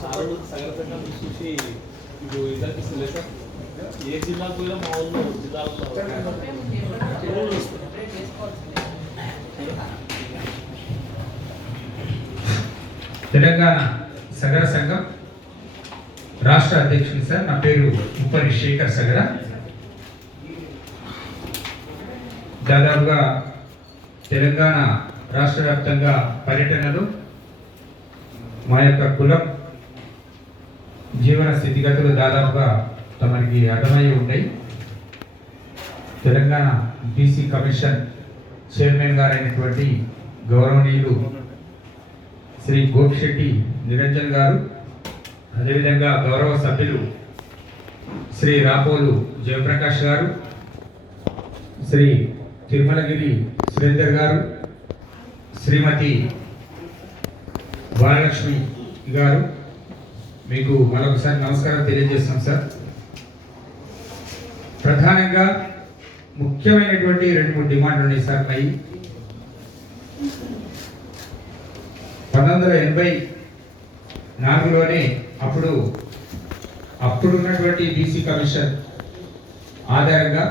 చాలా సగల చూసి ఇప్పుడు ఇద్దరికి ఏ జిల్లాకు పోయినా మా ఊళ్ళో తెలంగాణ సగర సంఘం రాష్ట్ర అధ్యక్షుడు సార్. నా పేరు ఉప్పరి శేఖర్ సగర. దాదాపుగా తెలంగాణ రాష్ట్ర వ్యాప్తంగా పర్యటనలు మా యొక్క కులం జీవన స్థితిగతులు దాదాపుగా తమకి అర్థమై ఉన్నాయి. తెలంగాణ బీసీ కమిషన్ చైర్మన్ గారైనటువంటి గౌరవనీయులు శ్రీ గోపిశెట్టి నిరంజన్ గారు అదేవిధంగా గౌరవ సభ్యులు శ్రీ రాపోలు జయప్రకాష్ గారు శ్రీ తిరుమలగిరి సురేందర్ గారు శ్రీమతి బాలలక్ష్మి గారు మీకు మరొకసారి నమస్కారం తెలియజేస్తాం సార్. ప్రధానంగా ముఖ్యమైనటువంటి రెండు మూడు డిమాండ్లు ఉన్నాయి సార్. పై పంతొమ్మిది వందల ఎనభై నాలుగులోనే అప్పుడు అప్పుడున్నటువంటి బీసీ కమిషన్ ఆధారంగా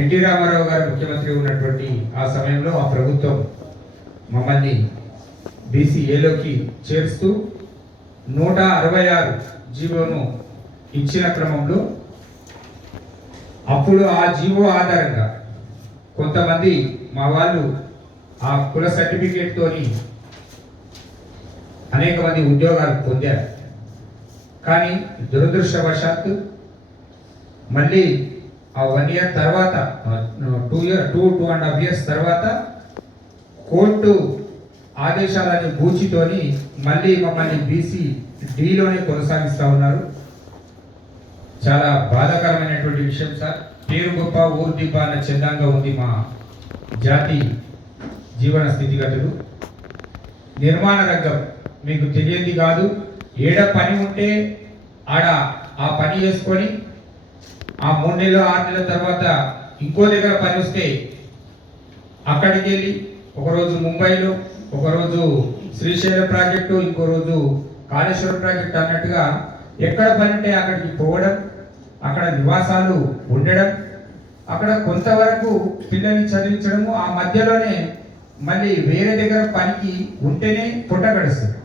ఎన్టీ రామారావు గారు ముఖ్యమంత్రి ఉన్నటువంటి ఆ సమయంలో ఆ ప్రభుత్వం మమ్మల్ని బీసీఏలోకి చేరుస్తూ నూట అరవై ఆరు జీవోను ఇచ్చిన క్రమంలో అప్పుడు ఆ జీవో ఆధారంగా కొంతమంది మా వాళ్ళు ఆ కుల సర్టిఫికేట్తోని అనేక మంది ఉద్యోగాలు పొందారు. కానీ దురదృష్టవశాత్తు మళ్ళీ ఆ వన్ ఇయర్ తర్వాత two year two two and half years తర్వాత కోర్టు ఆదేశాలని బూచితోని మళ్ళీ మమ్మల్ని బీసీ డీలోనే కొనసాగిస్తూ ఉన్నారు. చాలా బాధాకరమైనటువంటి విషయం సార్. పేరు గొప్ప ఊరు దిబ్బ అన్న చందంగా ఉంది మా జాతి జీవన స్థితిగతులు. నిర్మాణ రంగం మీకు తెలియంది కాదు. ఏడ పని ఉంటే ఆడ ఆ పని చేసుకొని ఆ మూడు నెలలు ఆరు నెలల తర్వాత ఇంకో దగ్గర పని వస్తే అక్కడికి వెళ్ళి ఒకరోజు ముంబైలో ఒకరోజు శ్రీశైలం ప్రాజెక్టు ఇంకో రోజు కాళేశ్వరం ప్రాజెక్టు అన్నట్టుగా ఎక్కడ పని ఉంటే అక్కడికి పోవడం అక్కడ నివాసాలు ఉండడం అక్కడ కొంతవరకు పిల్లల్ని చదివించడము ఆ మధ్యలోనే మళ్ళీ వేరే దగ్గర పనికి ఉంటేనే పుట్ట గడుస్తుంది.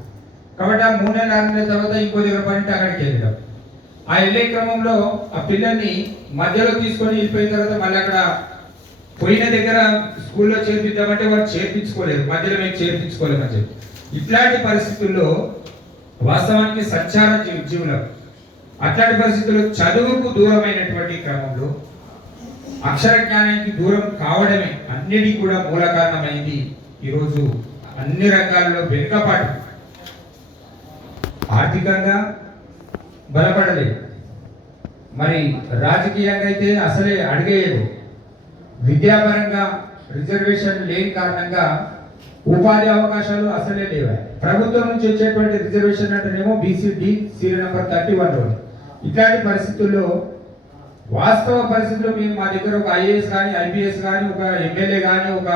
కాబట్టి ఆ మూడు నెలల ఆరు నెలల తర్వాత ఇంకో దగ్గర పని ఉంటే అక్కడికి వెళ్ళడం. ఆ వెళ్ళే క్రమంలో ఆ పిల్లల్ని మధ్యలో తీసుకొని వెళ్ళిపోయిన తర్వాత మళ్ళీ అక్కడ పోయిన దగ్గర స్కూల్లో చేర్పిద్దామంటే వాళ్ళు చేర్పించుకోలేరు. మధ్యలో మేము చేర్పించుకోలేము అని చెప్పి. ఇట్లాంటి పరిస్థితుల్లో వాస్తవానికి సంచార జీ- జీవులం అట్లాంటి పరిస్థితుల్లో చదువుకు దూరమైనటువంటి క్రమంలో అక్షర జ్ఞానానికి దూరం కావడమే అన్నిటికీ కూడా మూల కారణమైంది ఈరోజు అన్ని రంగాల్లో వెనుకపాటు ఆర్థికంగా బలపడలేదు మరి రాజకీయంగా అయితే అసలే అడిగేయదు విద్యాపరంగా రిజర్వేషన్ లేని కారణంగా ఉపాధి అవకాశాలు అసలే లేవు? ప్రభుత్వం నుంచి వచ్చేటువంటి రిజర్వేషన్ అంటేనేమో BCD serial number thirty one ఇట్లాంటి పరిస్థితుల్లో వాస్తవ పరిస్థితుల్లో మేము మా దగ్గర ఒక ఐఏఎస్ కానీ ఐపీఎస్ కానీ ఒక ఎమ్మెల్యే కానీ ఒక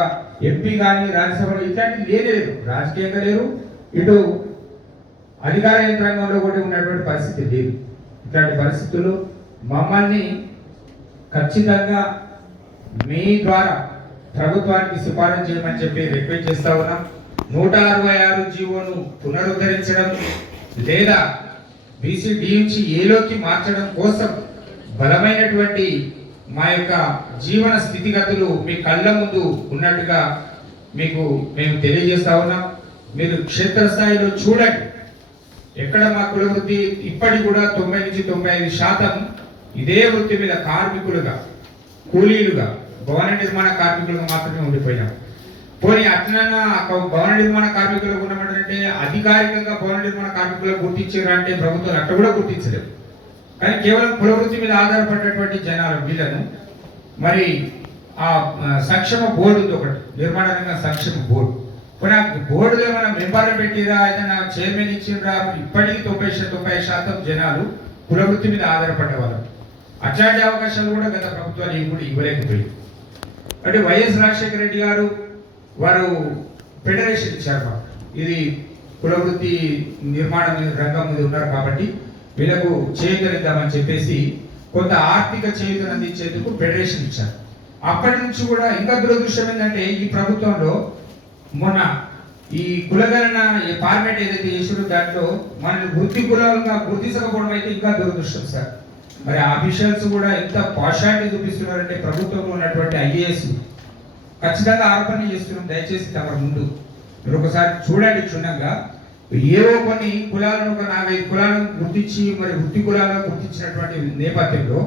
ఎంపీ కానీ రాజ్యసభలో ఇట్లాంటివి లేదు. రాజకీయంగా లేరు. ఇటు అధికార యంత్రాంగంలో కూడా ఉన్నటువంటి పరిస్థితి లేదు. ఇట్లాంటి పరిస్థితులు మమ్మల్ని ఖచ్చితంగా మీ ద్వారా ప్రభుత్వానికి సిఫారసు చేయమని చెప్పి రిక్వెస్ట్ చేస్తా ఉన్నాం. నూట అరవై ఆరు జీవోను పునరుద్ధరించడం లేదా బీసీడీ నుంచి ఏలోకి మార్చడం కోసం బలమైనటువంటి మా యొక్క జీవన స్థితిగతులు మీ కళ్ళ ముందు ఉన్నట్టుగా మీకు మేము తెలియజేస్తా ఉన్నాం. మీరు క్షేత్రస్థాయిలో చూడండి. ఎక్కడ మా కుల వృత్తి ఇప్పటికి కూడా తొంభై నుంచి తొంభై ఐదు శాతం ఇదే వృత్తి మీద కార్మికులుగా కూలీలుగా భవన నిర్మాణ కార్మికులుగా మాత్రమే ఉండిపోయాం. పోనీ అట్లనా భవన నిర్మాణ కార్మికులకు ఉన్నామంటే అధికారికంగా భవన నిర్మాణ కార్మికులకు గుర్తించారు అంటే ప్రభుత్వం అట్ట కూడా గుర్తించలేదు. కానీ కేవలం కుల వృత్తి మీద ఆధారపడినటువంటి జనాలు వీళ్ళను మరి ఆ ఆ, సంక్షేమ బోర్డు ఉంది ఒకటి నిర్మాణ రంగ సంక్షేమ బోర్డు. పోనీ ఆ బోర్డులో మనం మెంబర్ పెట్టిరా ఏదైనా చైర్మన్ ఇచ్చిండ్రా ఇప్పటికీ తొంభై తొంభై శాతం జనాలు కులవృత్తి మీద ఆధారపడ్డ వాళ్ళు. అట్లాంటి అవకాశాలు కూడా గత ప్రభుత్వాలు ఇప్పుడు కూడా ఇవ్వలేకపోయాయి. అంటే వైఎస్ రాజశేఖర రెడ్డి గారు వారు ఫెడరేషన్ ఇచ్చారు ఇది కులవృత్తి నిర్మాణ రంగం మీద ఉన్నారు కాబట్టి వీళ్ళకు చేయగలుగుతామని చెప్పేసి కొంత ఆర్థిక చేయుతను అందించేందుకు ఫెడరేషన్ ఇచ్చారు. అప్పటి నుంచి కూడా ఇంకా దురదృష్టం ఏంటంటే ఈ ప్రభుత్వంలో మొన్న ఈ కులగణన ఫార్మేట్ ఏదైతే చేసారో దాంట్లో మనల్ని వృత్తి కులాలుగా గుర్తించకపోవడం అయితే ఇంకా దురదృష్టం సార్. మరి ఆఫీషియల్స్ కూడా ఎంత పాషాలిటీ చూపిస్తున్నారంటే ప్రభుత్వంలో ఉన్నటువంటి ఐఏఎస్ ఖచ్చితంగా ఆరోపణ చేస్తున్నాం దయచేసి తమ ముందు మీరు ఒకసారి చూడండి క్షుణ్ణంగా. ఏవో కొన్ని కులాలను ఒక నాలుగైదు కులాలను గుర్తించి మరి వృత్తి కులాలను గుర్తించినటువంటి నేపథ్యంలో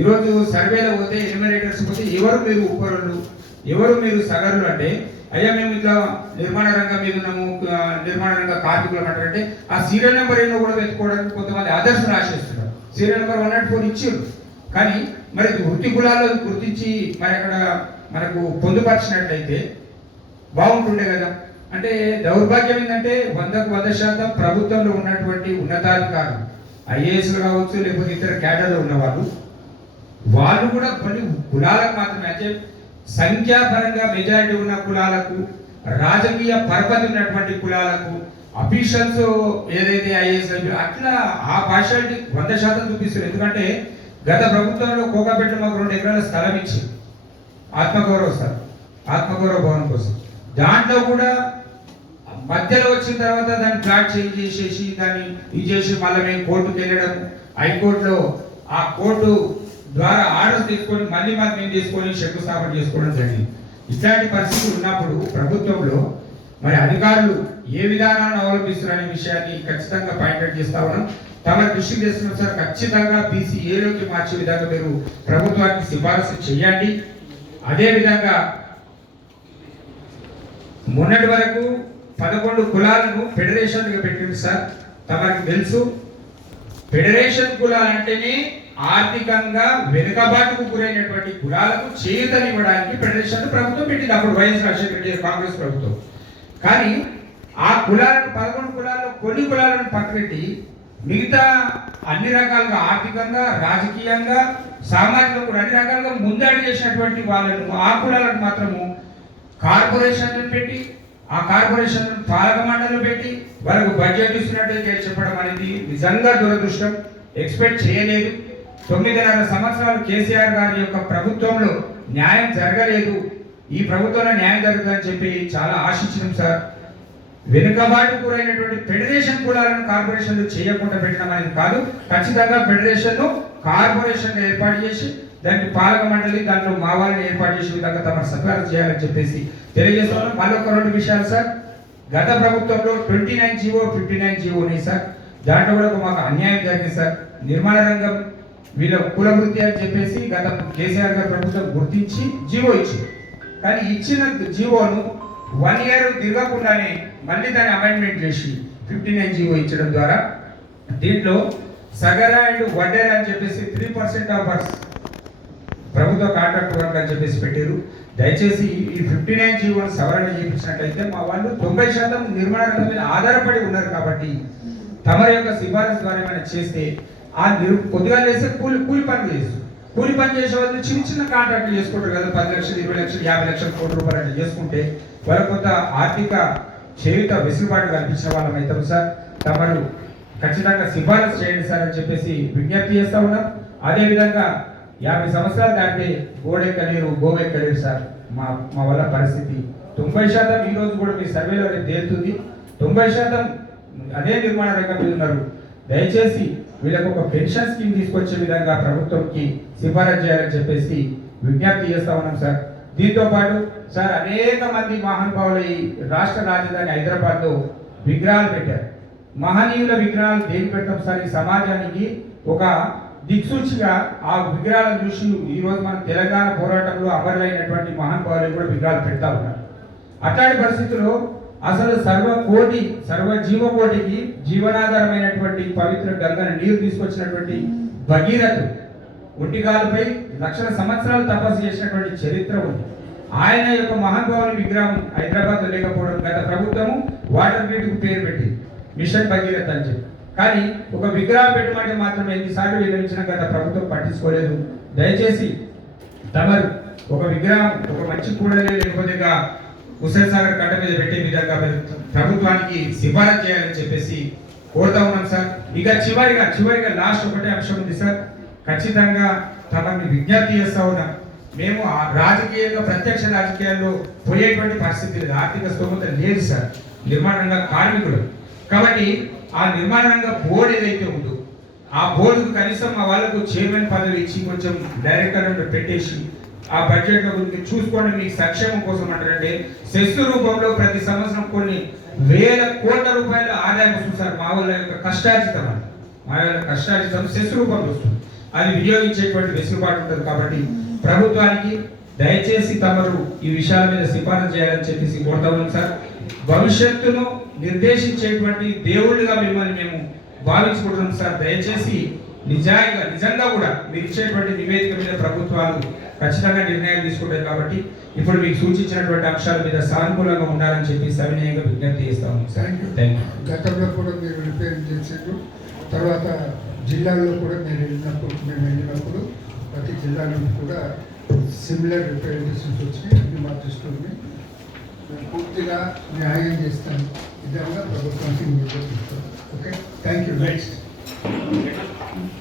ఈరోజు సర్వేలో పోతే ఎలిమినేటర్స్ పోతే ఎవరు మీరు ఉపరులు ఎవరు మీరు సగరులు అంటే అయ్యా మేము ఇట్లా నిర్మాణ రంగం మీద ఉన్నాము నిర్మాణ రంగ కార్మికులు అంటారంటే ఆ సీరియల్ నెంబర్ ఏంటో కూడా వెతుక్కోవడానికి కొంతమంది others రాసేస్తున్నారు. Serial number one nought four ఇచ్చారు. కానీ మరి వృత్తి కులాల్లో గుర్తించి మరి అక్కడ మనకు పొందుపరిచినట్లయితే బాగుంటుండే కదా. అంటే దౌర్భాగ్యం ఏంటంటే వందకు వంద శాతం ప్రభుత్వంలో ఉన్నటువంటి ఉన్నతాధికారులు ఐఏఎస్లు కావచ్చు లేకపోతే ఇతర క్యాడర్లో ఉన్నవాళ్ళు వాళ్ళు కూడా కొన్ని కులాలకు మాత్రమే అంటే సంఖ్యాపరంగా మెజారిటీ ఉన్న కులాలకు రాజకీయ పరపతి ఉన్నటువంటి కులాలకు అఫీషియల్స్ ఏదైతే ఐఏఎస్ అట్లా ఆ పార్షాలిటీ వంద శాతం చూపిస్తారు ఎందుకంటే గత ప్రభుత్వంలో కోకాపేట మాకు రెండు ఎకరాల స్థలం ఇచ్చింది. ఆత్మగౌరవ స్థలం ఆత్మగౌరవ భవనం కోసం. దాంట్లో కూడా మధ్యలో వచ్చిన తర్వాత దాన్ని ప్లాట్ చేంజ్ చేసేసి దాన్ని ఇది చేసి మళ్ళీ మేము కోర్టుకు వెళ్ళడం హైకోర్టులో ఆ కోర్టు ద్వారా ఆర్డర్స్ తీసుకొని మళ్ళీ మాకు మేము తీసుకొని శంకుస్థాపన చేసుకోవడం జరిగింది. ఇట్లాంటి పరిస్థితి ఉన్నప్పుడు ప్రభుత్వంలో మరి అధికారులు ఏ విధానాన్ని అవలంబిస్తున్నారనే విషయాన్ని ఖచ్చితంగా పాయింట్అవుట్ చేస్తా ఉన్నాం. తమ దృష్టికి తెస్తున్నాం సార్ ఖచ్చితంగా బీసీ ఏలోకి మార్చే విధంగా మీరు ప్రభుత్వానికి సిఫారసు చేయండి అదే విధంగా మొన్నటి వరకు పదకొండు కులాలను ఫెడరేషన్గా పెట్టింది సార్. తమకు తెలుసు. ఫెడరేషన్ కులాలంటేనే ఆర్థికంగా వెనుకబాటుకు గురైనటువంటి కులాలకు చేతనివ్వడానికి ఫెడరేషన్ ప్రభుత్వం పెట్టింది. అప్పుడు వైఎస్ రాజశేఖర రెడ్డి కాంగ్రెస్ ప్రభుత్వం. కానీ ఆ కులాలను పదకొండు కులాల్లో కొన్ని కులాలను పక్కపెట్టి మిగతా అన్ని రకాలుగా ఆర్థికంగా రాజకీయంగా సామాజికంగా కూడా అన్ని రకాలుగా ముందడి చేసినటువంటి వాళ్ళను ఆ కులాలను మాత్రము కార్పొరేషన్లు పెట్టి ఆ కార్పొరేషన్ పాలక మండలి పెట్టి వాళ్ళకు బడ్జెట్ ఇస్తున్నట్టు చెప్పడం అనేది నిజంగా దురదృష్టం. ఎక్స్పెక్ట్ చేయలేదు. తొమ్మిదిన్నర సంవత్సరాలు కేసీఆర్ గారి యొక్క ప్రభుత్వంలో న్యాయం జరగలేదు. ఈ ప్రభుత్వంలో న్యాయం జరుగుతుందని చెప్పి చాలా ఆశించినాం సార్. వెనుకబాటు కూరైనటువంటి ఫెడరేషన్ కులాలను కార్పొరేషన్లు చేయకుండా పెట్టడం అనేది కాదు. ఖచ్చితంగా ఫెడరేషన్ను కార్పొరేషన్ ఏర్పాటు చేసి దానికి పాలక మండలి దాంట్లో మా వాళ్ళని ఏర్పాటు చేసే విధంగా తమ సత్కారం చేయాలని చెప్పేసి తెలియజేస్తున్నాం. మళ్ళీ ఒక రెండు విషయాలు సార్. గత ప్రభుత్వంలో twenty nine GO fifty nine GO ఉన్నాయి సార్. దాంట్లో కూడా ఒక మాకు అన్యాయం జరిగింది సార్. నిర్మాణ రంగం వీళ్ళ కుల వృత్తి అని చెప్పేసి గత కేసీఆర్ గారు ప్రభుత్వం గుర్తించి జీవో ఇచ్చింది. కానీ ఇచ్చిన జీవోను వన్ ఇయర్ తిరగకుండానే మళ్ళీ దాన్ని అమెండ్మెంట్ చేసి ఫిఫ్టీ నైన్ జీవో ఇచ్చడం ద్వారా దీంట్లో సగర అండ్ వడ్డర్ అని చెప్పేసి త్రీ పర్సెంట్ ఆఫ్ వర్క్స్ ప్రభుత్వ కాంట్రాక్ట్ వర్క్ అని చెప్పేసి పెట్టారు. దయచేసి ఈ ఫిఫ్టీ నైన్ జీవోను సవరణ చేయించినట్లయితే మా వాళ్ళు తొంభై శాతం నిర్మాణ రంగం మీద ఆధారపడి ఉన్నారు కాబట్టి తమ యొక్క సిఫారసు ద్వారా ఏమైనా చేస్తే ఆ నిరు కొద్దిగా చేస్తే కూలి కూలి పని చేసి. కూలి పని చేసే వాళ్ళు చిన్న చిన్న కాంట్రాక్ట్లు చేసుకుంటారు కదా పది లక్షలు ఇరవై లక్షలు యాభై లక్షలు కోటి రూపాయలు చేసుకుంటే వాళ్ళ కొంత ఆర్థిక చేయుత వెసులుబాటు కల్పించిన వాళ్ళం అవుతాం సార్. తమరు ఖచ్చితంగా సిఫారసు చేయండి సార్ అని చెప్పేసి విజ్ఞప్తి చేస్తా ఉన్నాం. అదేవిధంగా యాభై సంవత్సరాలు దాటితే గోడెక్కలేరు గోవెక్కలేరు సార్. మా మా వల్ల పరిస్థితి తొంభై శాతం ఈ రోజు కూడా మీ సర్వేలో తేలుతుంది. తొంభై శాతం అదే నిర్మాణ రంగం మీద ఉన్నారు. దయచేసి వీళ్ళకు ఒక పెన్షన్ స్కీమ్ తీసుకొచ్చే విధంగా ప్రభుత్వంకి సిఫారసు చేయాలని చెప్పేసి విజ్ఞప్తి చేస్తా ఉన్నాం సార్. దీంతో పాటు సార్ అనేక మంది మహానుభావులు ఈ రాష్ట్ర రాజధాని హైదరాబాద్లో విగ్రహాలు పెట్టారు. మహనీయుల విగ్రహాలు దేని పెట్టడం సార్ ఈ సమాజానికి? ఒక దిక్సూచిగా ఆ విగ్రహాలను చూసి ఈ రోజు మన తెలంగాణ పోరాటంలో అమరులైనటువంటి మహానుభావులు కూడా విగ్రహాలు పెడతా ఉన్నారు. అట్లాంటి పరిస్థితుల్లో అసలు సర్వ కోటి సర్వ జీవకోటికి జీవనాధారమైనటువంటి పవిత్ర గంగను నీరు తీసుకొచ్చినటువంటి భగీరథుడు. ఒంటిగాలపై లక్షల సంవత్సరాలు తపస్సు చేసినటువంటి చరిత్ర ఉంది. ఆయన యొక్క మహానుభావుని విగ్రహం హైదరాబాద్ లేకపోవడం గత ప్రభుత్వము వాటర్ గ్రిడ్ పేరు పెట్టింది. మిషన్ భగీరథ అని చెప్పి. కానీ ఒక విగ్రహం పెట్టమంటే మాత్రం ఎన్నిసార్లు వివరించిన గత ప్రభుత్వం పట్టించుకోలేదు. దయచేసి తమరు ఒక విగ్రహం ఒక మంచి కూడలే లేకపోతే హుసేన్ సాగర్ కట్ట మీద పెట్టి విధంగా ప్రభుత్వానికి సిఫారసు చేయాలని చెప్పేసి కోరుతా ఉన్నాం సార్. ఇక చివరిగా చివరిగా లాస్ట్ ఒకటే అంశం ఉంది సార్. ఖచ్చితంగా తమని విజ్ఞప్తి చేస్తా ఉన్నా. మేము ఆ రాజకీయంగా ప్రత్యక్ష రాజకీయాల్లో పోయేటువంటి పరిస్థితి లేదు. ఆర్థిక స్తోమత లేదు సార్. నిర్మాణ రంగ కార్మికులు. కాబట్టి ఆ నిర్మాణ రంగ బోర్డు ఏదైతే ఉందో ఆ బోర్డుకు కనీసం మా వాళ్ళకు చైర్మన్ పదవి ఇచ్చి కొంచెం డైరెక్టర్ పెట్టేసి ఆ బడ్జెట్లో గురించి చూసుకోండి. మీకు సంక్షేమం కోసం అంటారంటే శస్సు రూపంలో ప్రతి సంవత్సరం కొన్ని వేల కోట్ల రూపాయల ఆదాయం వస్తుంది సార్. మా వాళ్ళ యొక్క కష్టార్జితం అని మా యొక్క కష్టార్జితం సెస్ రూపంలో వస్తుంది. అది వినియోగించేటువంటి వెసులుబాటు ఉంటుంది కాబట్టి ప్రభుత్వానికి దయచేసి తమరు ఈ విషయాల మీద సిఫారసు చేయాలని చెప్పేసి కోరుతా ఉన్నాం సార్. భవిష్యత్తును నిర్దేశించేటువంటి దేవుళ్ళుగా మిమ్మల్ని మేము భావించుకుంటున్నాం సార్. దయచేసి నిజాయిగా నిజంగా కూడా మీరు ఇచ్చేటువంటి నివేదిక మీద ప్రభుత్వాలు ఖచ్చితంగా నిర్ణయాలు తీసుకుంటాయి కాబట్టి ఇప్పుడు మీకు సూచించినటువంటి అంశాల మీద సానుకూలంగా ఉండాలని చెప్పి సవినయంగా విజ్ఞప్తి చేస్తాము గతంలో కూడా మీరు రిపేర్ చేసారు తర్వాత జిల్లాల్లో కూడా మీరు వెళ్ళినప్పుడు మేము వెళ్ళినప్పుడు ప్రతి జిల్లాలో కూడా సిమిలర్ రిప్రజెంటేషన్స్ వచ్చినాయి అది మా దృష్టిలో ఉన్నాయి. మేము పూర్తిగా న్యాయం చేస్తాం. విధంగా ప్రభుత్వానికి okay thank you next Amen.